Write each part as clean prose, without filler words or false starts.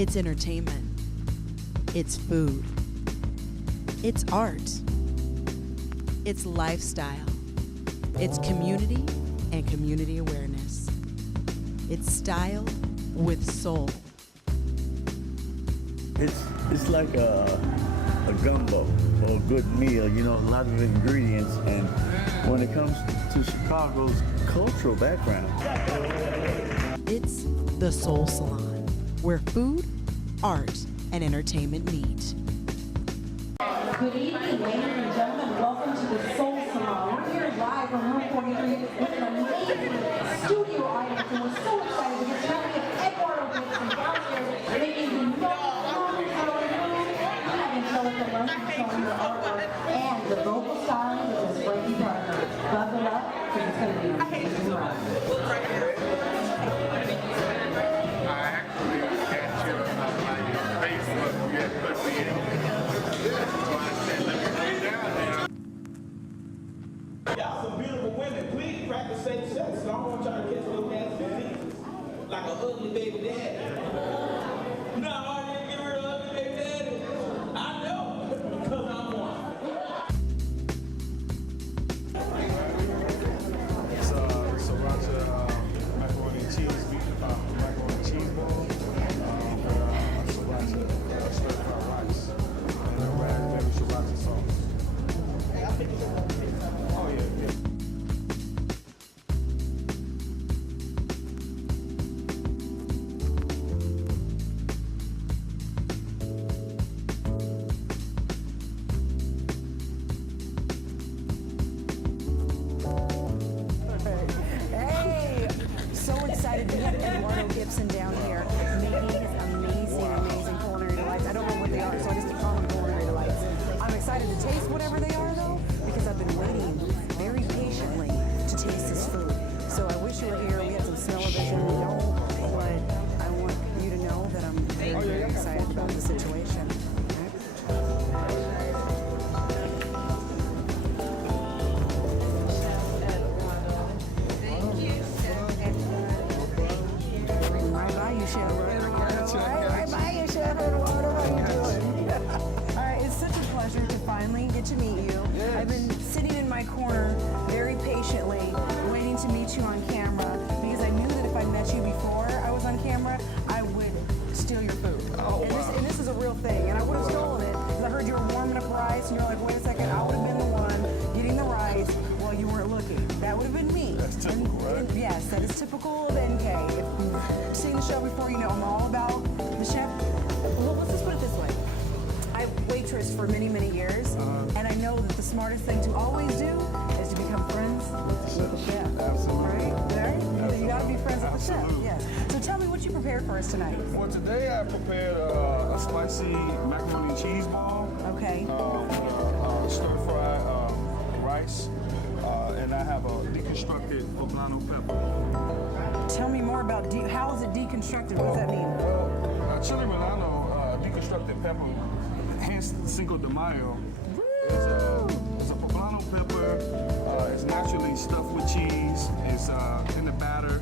It's entertainment. It's food. It's art. It's lifestyle. It's community and community awareness. It's style with soul. It's like a gumbo or a good meal, you know, a lot of ingredients. And when it comes to Chicago's cultural background, It's the Soul Salon, where food, art, and entertainment meet. Good evening, ladies and gentlemen. Welcome to the Soul Salon. We're here live from room 43 with an amazing studio audience, and we're so excited because now we have Eduardo Gibson downstairs making the most moments out of the food. You can show us the lunch and showing your artwork and the vocal styling with Miss Frankie Parker. Buckle up because it's going to be an amazing ride. Y'all some beautiful women. Please practice safe sex. I don't want y'all to catch no nasty diseases. Like an ugly baby daddy. No, I didn't get rid of ugly baby daddy. I know, because I'm one. It's a Roger macaroni and cheese, macaroni and cheese ball, sriracha stir-fried rice, and a raspberry sriracha sauce. Oh yeah. Hey, so excited to have Eduardo Gibson down here making his amazing culinary delights. I don't know what they are, so I just call them culinary delights. I'm excited to taste whatever they are, though, because I've been waiting very patiently to taste this food. So I wish you were here. We had some smell-o-vision, but I want you to know that I'm very excited about the situation. Right by you, Chef Eduardo. Right by you, Chef Eduardo. How you doing? All right, it's such a pleasure to finally get to meet you. Yes. I've been sitting in my corner very patiently, waiting to meet you on camera because I knew that if I met you before I was on camera, I would steal your food. Oh, and, wow. this is a real thing, and I would have stolen it because I heard you were warming up rice, and you're like, wait a second, I would have been the one getting the rice while you weren't looking. That would have been me. That's typical, right? Yes, that is typical of NK. If you've seen the show before, you know I'm all about the chef. Well, let's just put it this way. I waitressed for many years, and I know that the smartest thing to always do is to become friends with the chef. Absolutely. Right? You gotta be friends with the chef, Absolutely. yes. So tell me what you prepared for us tonight. Well, today I prepared a spicy macaroni and cheese ball. Okay. Stir-fried rice, and I have a deconstructed poblano pepper. Tell me more about, how is it deconstructed? What does that mean? Well, chili relleno, deconstructed pepper, hence Cinco de Mayo, is a poblano pepper. It's naturally stuffed with cheese. It's in the batter,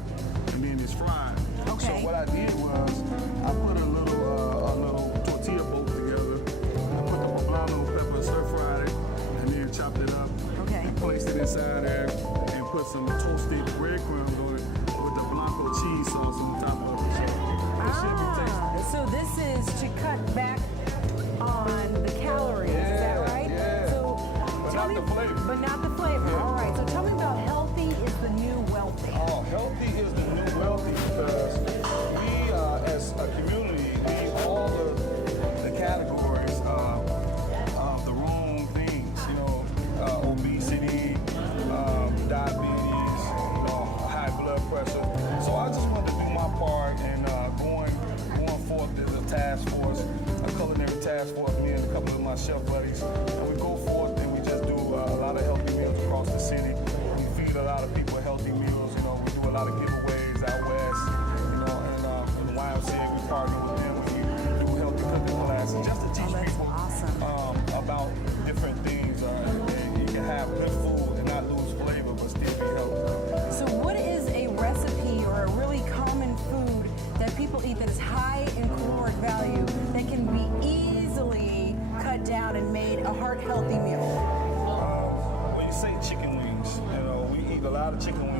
and then it's fried. Okay. So what I did was I put a little tortilla boat together. I put the poblano pepper, stir-fried it, and then chopped it up. Okay. And placed it inside there, and put some toasted breadcrumbs on it with the blanco cheese sauce on top of it. So it should be tasty. So this is to cut back on the calories, is that right? Yeah. So But tell not the flavor. But not the flavor. Yeah. All right. So tell me about healthy is the new wealthy. Oh, healthy is the new wealthy because we, as a community, need all the categories of the wrong things. You know, obesity, diabetes, high blood pressure. So I just wanted to do my part in going forth as a task force, a culinary task force. Me and a couple of my chef buddies, and we go forth and we just do a lot of healthy meals across the city. We feed a lot of people healthy meals. You know, we do a lot of giveaways out west. You know, and in the YMCA we partner with them. We do healthy cooking classes just to teach that's people awesome. about different things. And you can have good food and not lose flavor, but still be healthy. So what is a recipe or a really common food that people eat that is high in caloric value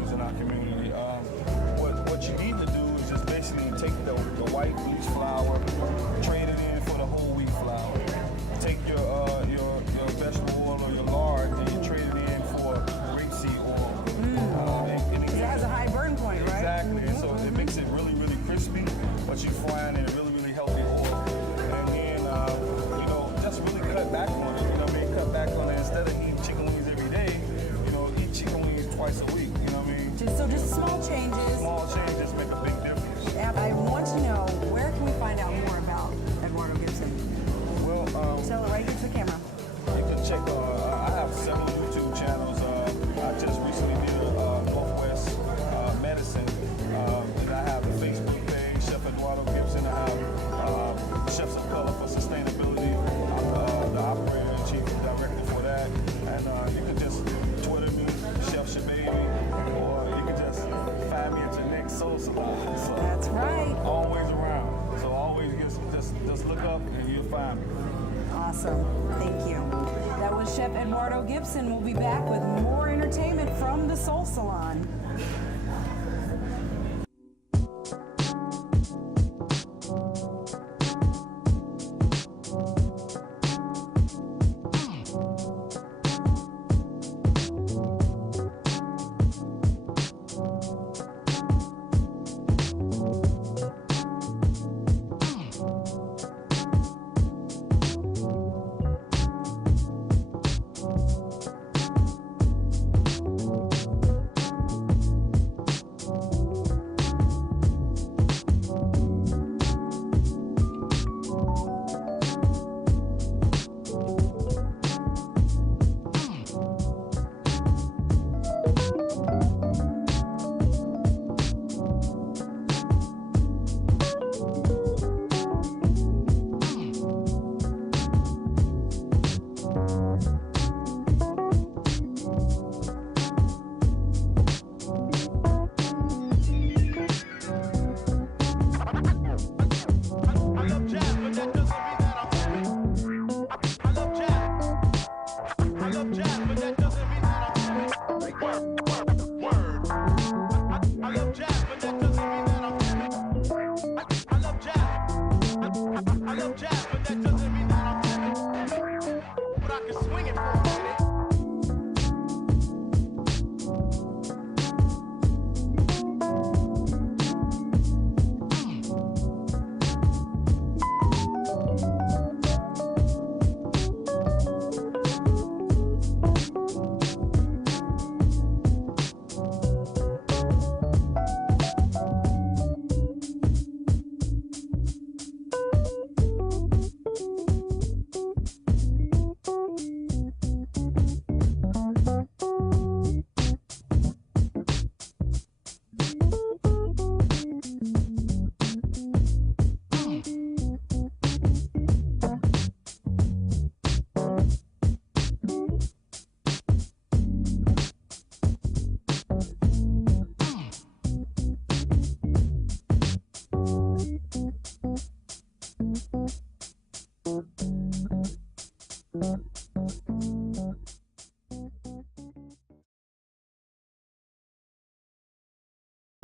brews in our community. What you need to do is just basically take the white wheat flour, trade it in for the whole wheat flour. Take your vegetable oil or your lard and you trade it in for rapeseed oil. It has a high burn point, right? Exactly. And so it makes it really, really crispy, but you fry it in a really, really healthy oil. And then, just really cut back on it. You know what I mean? Cut back on it. Instead of eating chicken wings every day, eat chicken wings twice a week. You know what I mean? Just small changes. Small changes make a big difference. I want to know, where can we find out more about Eduardo Gibson? Well, Tell it right here to the camera. you can check. I have several YouTube channels. I just recently did Northwest Medicine, and I have a Facebook page, Chef Eduardo Gibson. I have Chefs of Color for Sustainability. I'm the operator and chief director for that. And you can just Twitter me, Chef Shababy, or you can just find me at your next soul salon. So That's right. always around. So always just look up and you'll find me. Awesome. Thank you. That was Chef Eduardo Gibson. We'll be back with more entertainment from the Soul Salon.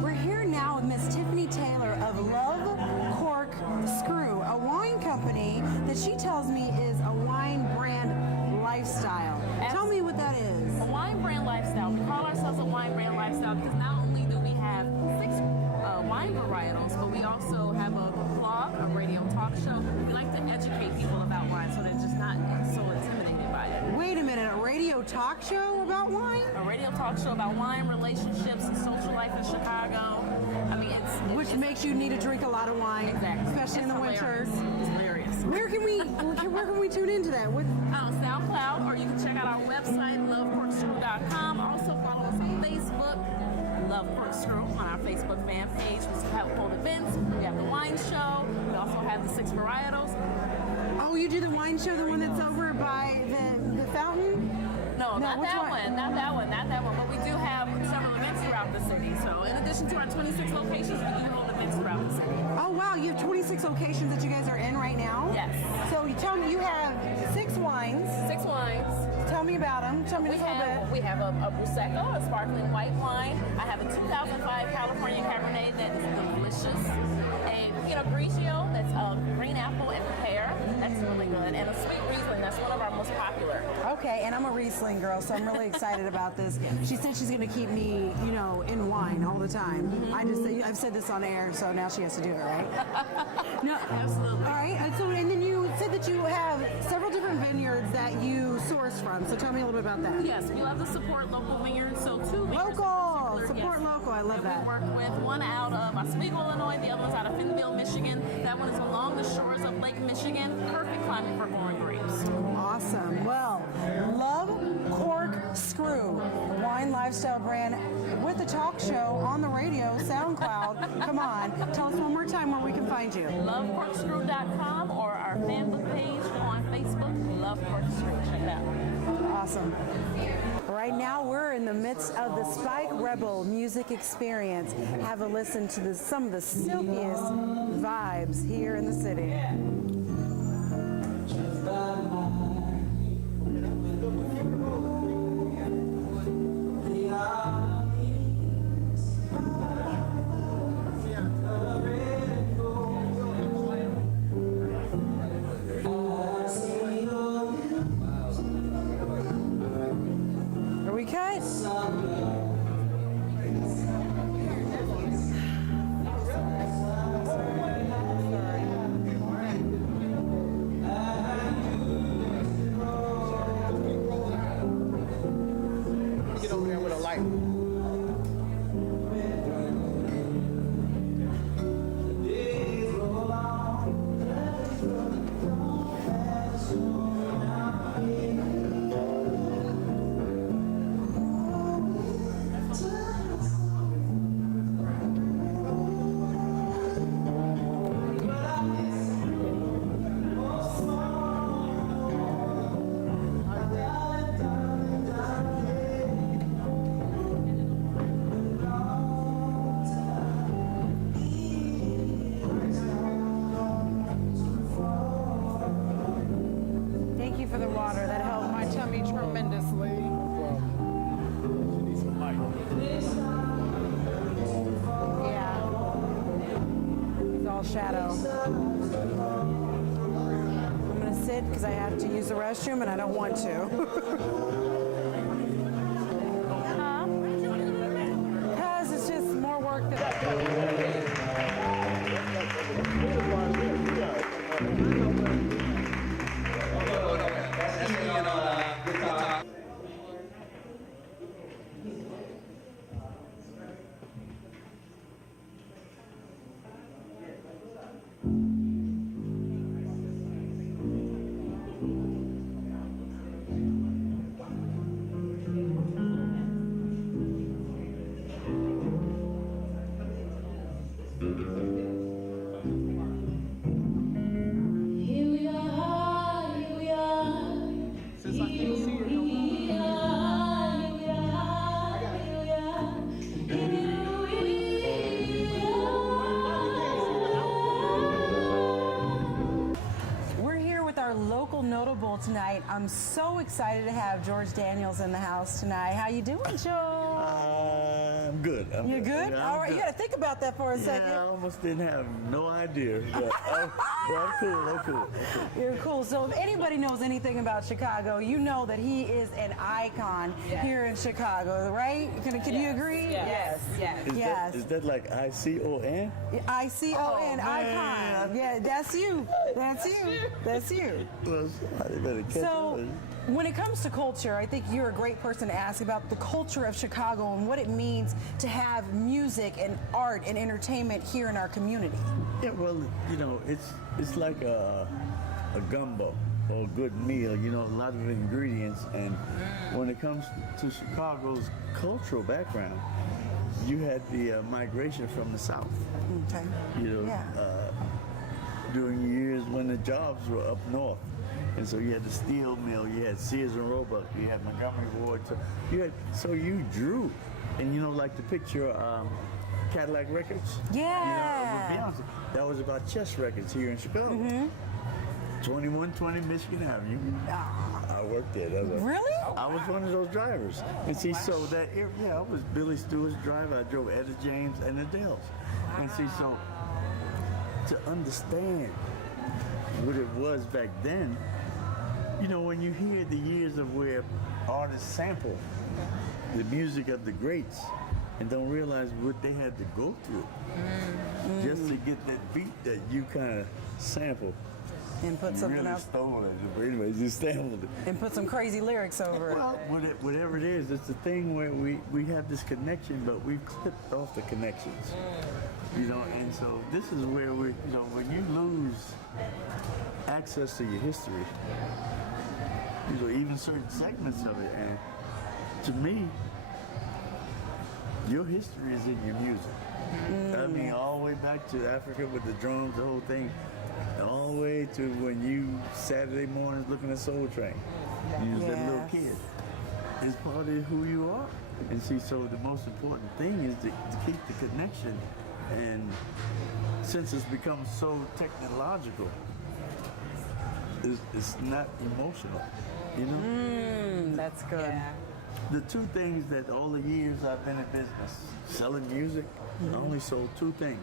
We're here now with Miss Tiffany Taylor of Love Cork Screw, a wine company that she tells me is a wine brand lifestyle. Tell me what that is. A wine brand lifestyle. We call ourselves a wine brand lifestyle because not only do we have 6 wine varietals, but we also have a blog, a radio talk show. We like to educate people about wine so they're just not so intimidated by it. Wait a minute, a radio talk show about wine? A radio talk show about wine, relationships, and social life in Chicago. I mean, it's Which makes you need to drink a lot of wine, exactly, especially in the winter. It's hilarious. Where can we tune into that? What? SoundCloud, or you can check out our website, lovecorkscrew.com. Also follow us on Facebook, Love Corkscrew, on our Facebook fan page. We have hold events. We have the wine show. We also have the 6 varietals. Oh, you do the wine show, the one that's over by the fountain? No, not which that one? one. Not that one. Not that one. But we do have several events throughout the city. So in addition to our 26 locations, we do hold events throughout the city. Oh, wow. You have 26 locations that you guys are in right now? Yes. So you tell me you have 6 wines. 6 wines. Tell me about them. Tell me just a little bit. We have a Prosecco, a sparkling white wine. I have a wine that is delicious. And Pinot Grigio, that's green apple and pear. That's really good. And a sweet Riesling, that's one of our most popular. Okay, and I'm a Riesling girl, so I'm really excited about this. She said she's going to keep me, you know, in wine all the time. I've said this on air, so now she has to do it, right? No, Absolutely. All right. And then you said that you have several different vineyards that you source from. So tell me a little bit about that. Yes, we love to support local vineyards. So 2 vineyards. Local, in particular, support yes, local. I love that. We work with one out of Oswego, Illinois. The other one's out of Fentonville, Michigan. That one is along the shores of Lake Michigan. Perfect climate for growing grapes. Awesome. Well, Love Corkscrew, wine lifestyle brand with a talk show on the radio, SoundCloud. Come on, tell us one more time where we can find you. LoveCorkscrew.com or our fan book page on Facebook. Love Corkscrew. Check it out. Awesome. Right now, we're in the midst of the Spike Rebel music experience. Have a listen to some of the silkiest vibes here in the city. Are we cut? Get over there with a light. Thank you for the water. That helped my tummy tremendously. Yeah. It's all shadow. I'm going to sit because I have to use the restroom and I don't want to. Because it's just more work than... Here we are, here we are. Since I can't see you, We are, here we are, here we are. Here we are. We're here with our local notable tonight. I'm so excited to have George Daniels in the house tonight. How you doing, George? I'm good. You're good? I'm All right, good. you got to think about that for a second. Yeah, I almost didn't have no idea. But I'm cool. I'm cool. You're cool. So if anybody knows anything about Chicago, you know that he is an icon here in Chicago, right? Can you agree? Yes. Yes. Is that like ICON? ICON, man. icon. Yeah, that's you. That's you. That's you. Well, somebody better catch So, on. when it comes to culture, I think you're a great person to ask about the culture of Chicago and what it means to have music and art and entertainment here in our community. Yeah, well, you know, it's like a gumbo or a good meal, you know, a lot of ingredients. And when it comes to Chicago's cultural background, you had the migration from the South, Okay. you know, Yeah. during years when the jobs were up north. And so you had the steel mill, you had Sears and Roebuck, you had Montgomery Ward. So you drew. And you know, like the picture, Cadillac Records? Yeah. You know, with Beyonce, that was about chess records here in Chicago. 2120 Michigan Avenue. I worked there. That's Really? I was one of those drivers. And see, so that I was Billy Stewart's driver. I drove Etta James and Adele's. And see, so to understand what it was back then, you know, when you hear the years of where artists sample the music of the greats and don't realize what they had to go through just to get that beat that you kind of sampled. And put You something really else. stole it. But anyways, you sampled it. And put some crazy lyrics over it. Well, whatever it is, it's the thing where we have this connection, but we've clipped off the connections. You know, and so this is where when you lose access to your history, you know, even certain segments of it, and to me, your history is in your music. I mean, all the way back to Africa with the drums, the whole thing, all the way to when you Saturday mornings looking at Soul Train. You was that little kid. It's part of who you are. And see, so the most important thing is to keep the connection. And since it's become so technological, it's not emotional, you know? That's good. The two things that all the years I've been in business, selling music, I only sold two things,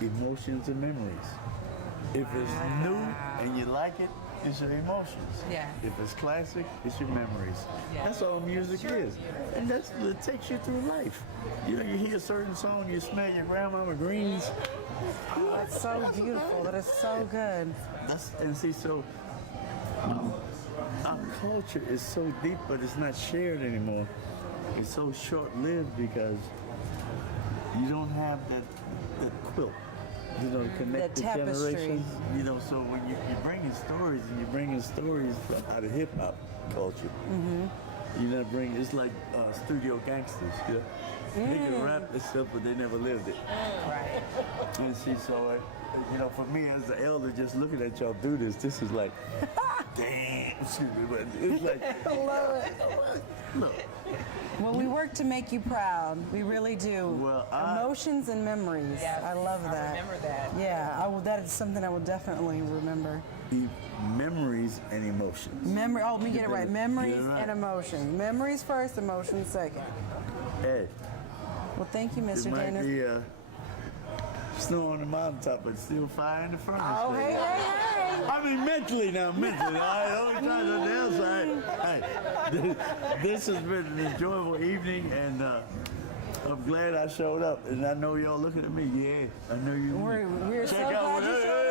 emotions and memories. If it's new and you like it, it's your emotions. Yeah. If it's classic, it's your memories. That's all music is. And that's what takes you through life. You know, you hear a certain song, you smell your grandmama greens. Oh, that's so beautiful. That is so good. And see, so our culture is so deep, but it's not shared anymore. It's so short-lived because you don't have that quilt, you know, to connect the tapestry. generations. You know, so when you're bringing stories and you're bringing stories out of hip-hop culture, you're not bringing, it's like studio gangsters, you know? They can rap this stuff, but they never lived it. Right. And see, so, you know, for me as the elder, just looking at y'all do this is like, damn, excuse me, but it's like, I love it. look. Well, we work to make you proud. We really do. Well, Emotions and memories. Yes, I love that. I remember that. Yeah, that is something I will definitely remember. Memories and emotions. Let me get it right. Memories Get it right. and emotions. Memories first, emotions second. Hey, Well, thank you, it Mr. might Dennis. be snow on the mountaintop, but still fire in the furnace. Oh, hey, hey, hey. I mean, mentally now, mentally. I don't try to on the outside. Hey, this has been an enjoyable evening, and I'm glad I showed up. And I know y'all looking at me. Yeah, I know you. We're so Check glad out you showed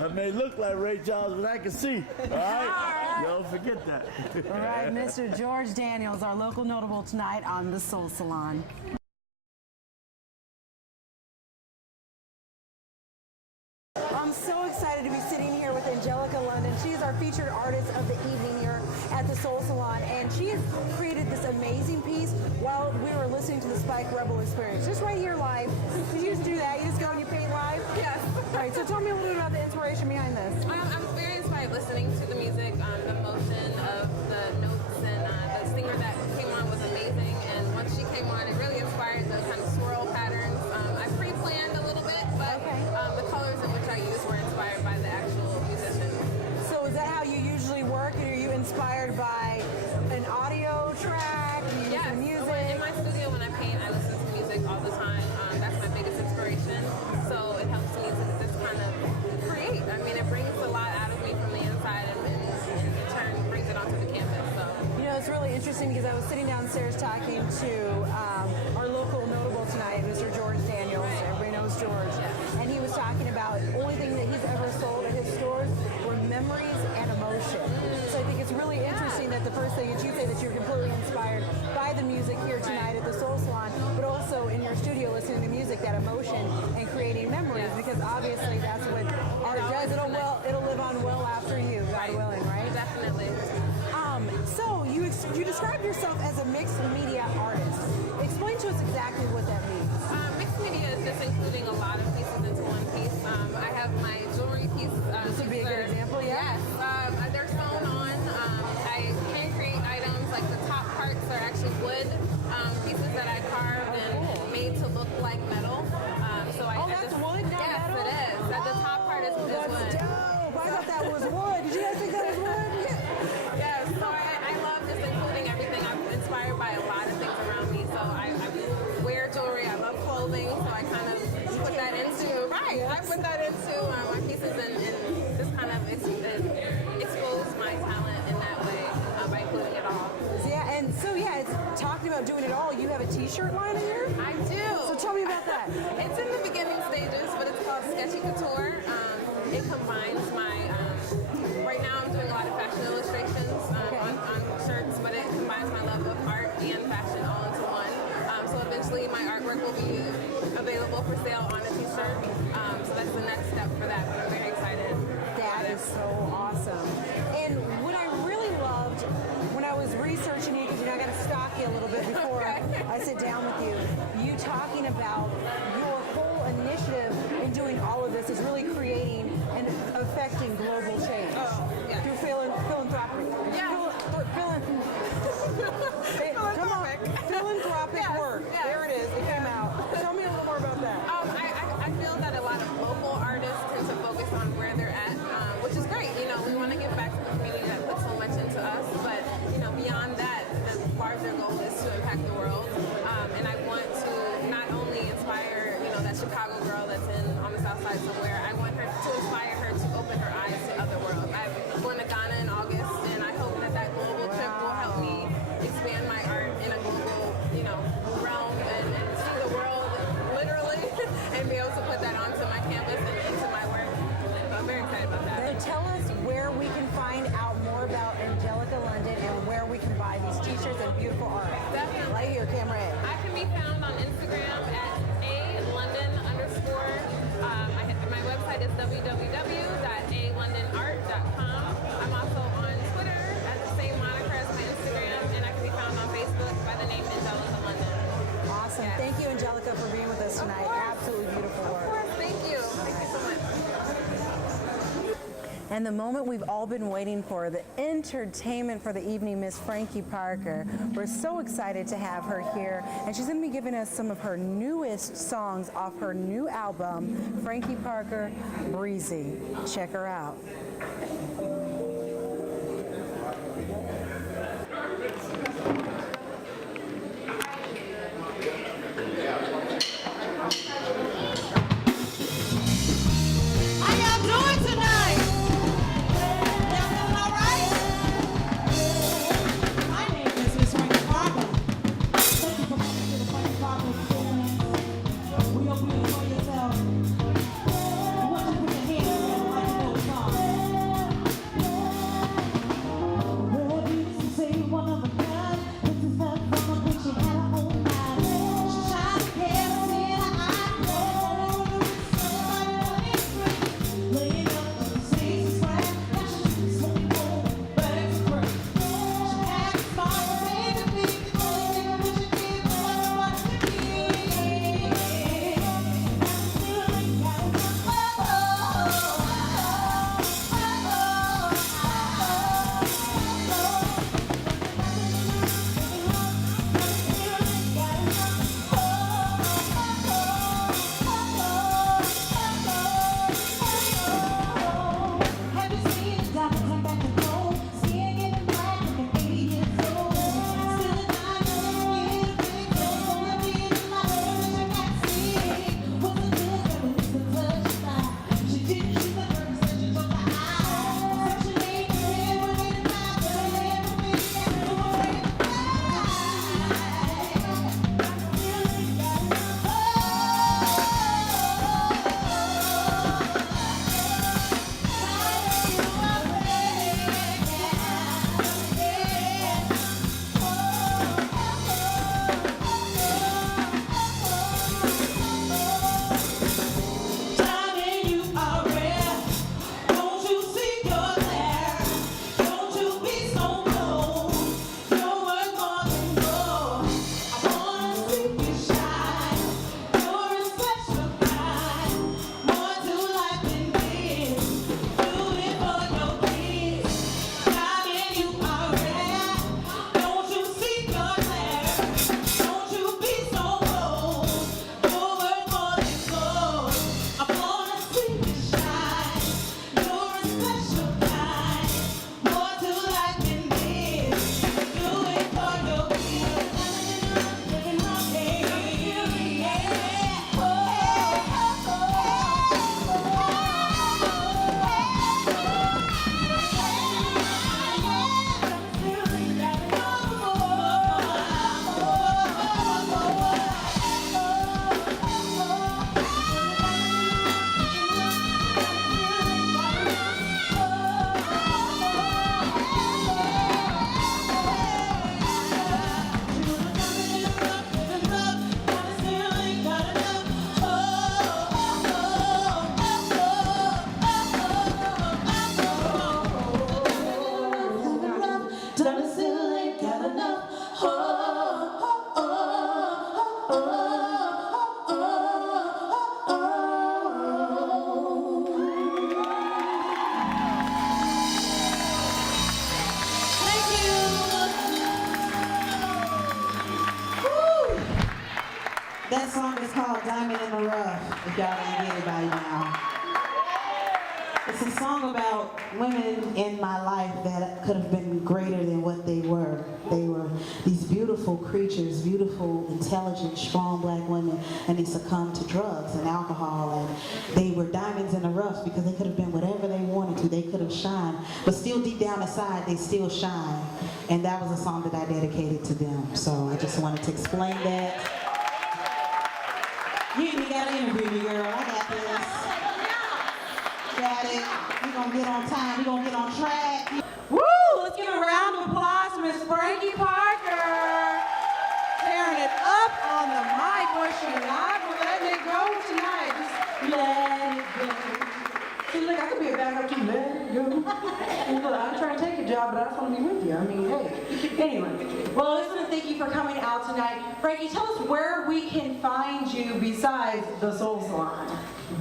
I may look like Ray Charles, but I can see. All right? Don't forget that. All right, Mr. George Daniels, our local notable tonight on the Soul Salon. I'm so excited to be sitting here with Angelica London. She is our featured artist of the evening here at the Soul Salon, and she has created this amazing piece while we were listening to the Spike Rebel Experience, just right here live. Did you just do that? You just go and you paint live? Yes. All right, so tell me a little bit about the inspiration behind this. I'm very inspired listening to the music, the motion of the notes, and the singer that came on was amazing. And once she came on, it really inspired the kind of swirl patterns. I pre-planned a little bit, but the colors in which I used were inspired by the actual musician. So is that how you usually work? Are you inspired by an audio track? Do you use the music? In my studio when I paint, I listen to music all the time. That's my biggest inspiration. So it helps me to just kind of create. I mean, it brings a lot out of me from the inside and in turn brings it onto the canvas. So. You know, it's really interesting because I was sitting downstairs talking to our local notable tonight, Mr. George Daniels. Everybody knows George. And he was talking about the only thing that he's ever sold at his stores were memories and emotion. So I think it's really interesting that the first thing that you say that you're completely inspired by the music here tonight at the Soul Salon, but also in your studio listening to music, that emotion and creating memories, because obviously that's what art does. It'll live on well after you, God willing, right? Definitely. So you describe yourself as a mixed media artist. Explain to us exactly what that means. Mixed media is just including a lot of pieces into one piece. I have my jewelry piece. This would be a good example, yeah? Yes. They're sewn on. I can create items like the top parts are actually wood pieces that I carved and made to look like metal. That's wood, not yes, metal? it is. The top part is wood. That's dope. I thought that was wood. Did you guys think that was wood? Yes. So I Right. I put that into my pieces and just kind of expose my talent in that way by including it all. Yeah, and so yeah, it's talking about doing it all. You have a T-shirt line in here? I do. So tell me about that. It's in the beginning stages, but it's called Sketchy Couture. It combines my, right now I'm doing a lot of fashion illustrations on shirts, but it combines my love of art and fashion all into one. So eventually my artwork will be available for sale on a t-shirt. So that's the next step for that, but I'm very excited. That is so awesome. And what I really loved when I was researching you, because I got to stalk you a little bit before I sit down with you, you talking about your whole initiative in doing all of this is really creating and affecting global change through philanthropy. Yeah. Philanthropic work. Yes. There it is. It came out. Tell me a little more about that. I feel that a lot of local artists tend to focus on where they're at, which is great. You know, we want to give back to the community that puts so much into us, but you know, beyond that, the larger goal is to impact the world. And I want to not only inspire, you know, that Chicago girl that's on the South Side somewhere. I want her to inspire her to open her eyes to other worlds. I'm going to Ghana in August, and I hope that global trip will help me expand my art in a global, you know, realm and see the world literally and be able to put that onto my canvas and into my work. So I'm very excited about that. So tell us where we can find out more about Angelica London and where we can buy these t-shirts and beautiful art. Definitely. Right here, camera A. I can be found on Instagram at @alondon_. My website is www.alondonart.com. I'm also on Twitter at the same moniker as my Instagram, and I can be found on Facebook by the name Angelica London. Awesome. Yes. Thank you, Angelica, for being with us tonight. Absolutely beautiful work. Of course. Thank you. Thank you so much. And the moment we've all been waiting for, the entertainment for the evening, Miss Frankie Parker. We're so excited to have her here, and she's going to be giving us some of her newest songs off her new album, Frankie Parker, Breezy. Check her out. How y'all doing tonight? Y'all doing all right? My name is Miss Frankie Parker. Thank you for coming to the Frankie Parker experience. We hope you enjoy yourself. I want you to put your hands together like you know the song. That song is called Diamond in the Rough, if y'all didn't get it by now. It's a song about women in my life that could have been greater than what they were. They were these beautiful creatures, beautiful, intelligent, strong black women, and they succumbed to drugs and alcohol, and they were diamonds in the rough because they could have been whatever they wanted to. They could have shined, but still deep down inside, they still shine. And that was a song that I dedicated to them. So I just wanted to explain that. You ain't even got to interview me, girl. I got this. Got it. We're going to get on time. We're going to get on track. Woo! Let's give a round of applause for Miss Frankie Parker. Tearing it up on the mic. Boy, she not letting it go tonight. Just let it go. See, look, I could be a backup to let it go. Look, I'm trying to take your job, but I just want to be with you. I mean, hey. Anyway, well, I just want to thank you for coming out tonight. Frankie, tell us where we can find you besides the Soul Salon.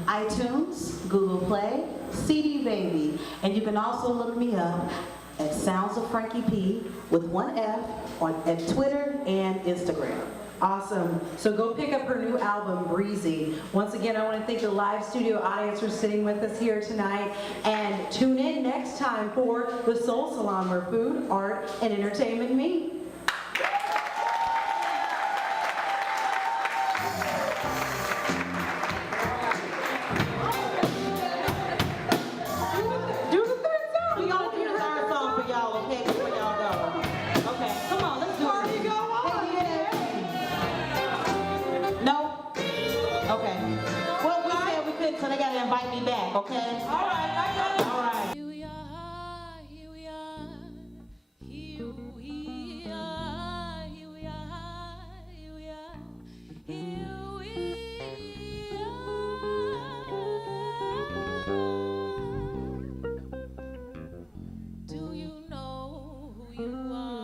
iTunes, Google Play, CD Baby, and you can also look me up at Sounds of Frankie P with one F at Twitter and Instagram. Awesome. So go pick up her new album, Breezy. Once again, I want to thank the live studio audience for sitting with us here tonight. And tune in next time for the Soul Salon, where food, art, and entertainment meet. Do the third song. We gotta do the third song for y'all, okay? Before y'all go. Okay, come on, let's do it. Party go on. No? Okay. Well, we said we couldn't, so they gotta invite me back, okay? All right, I got it. All right. Here we are, here we are, here we are, here we are, here we are, here we are. Do you know who you are?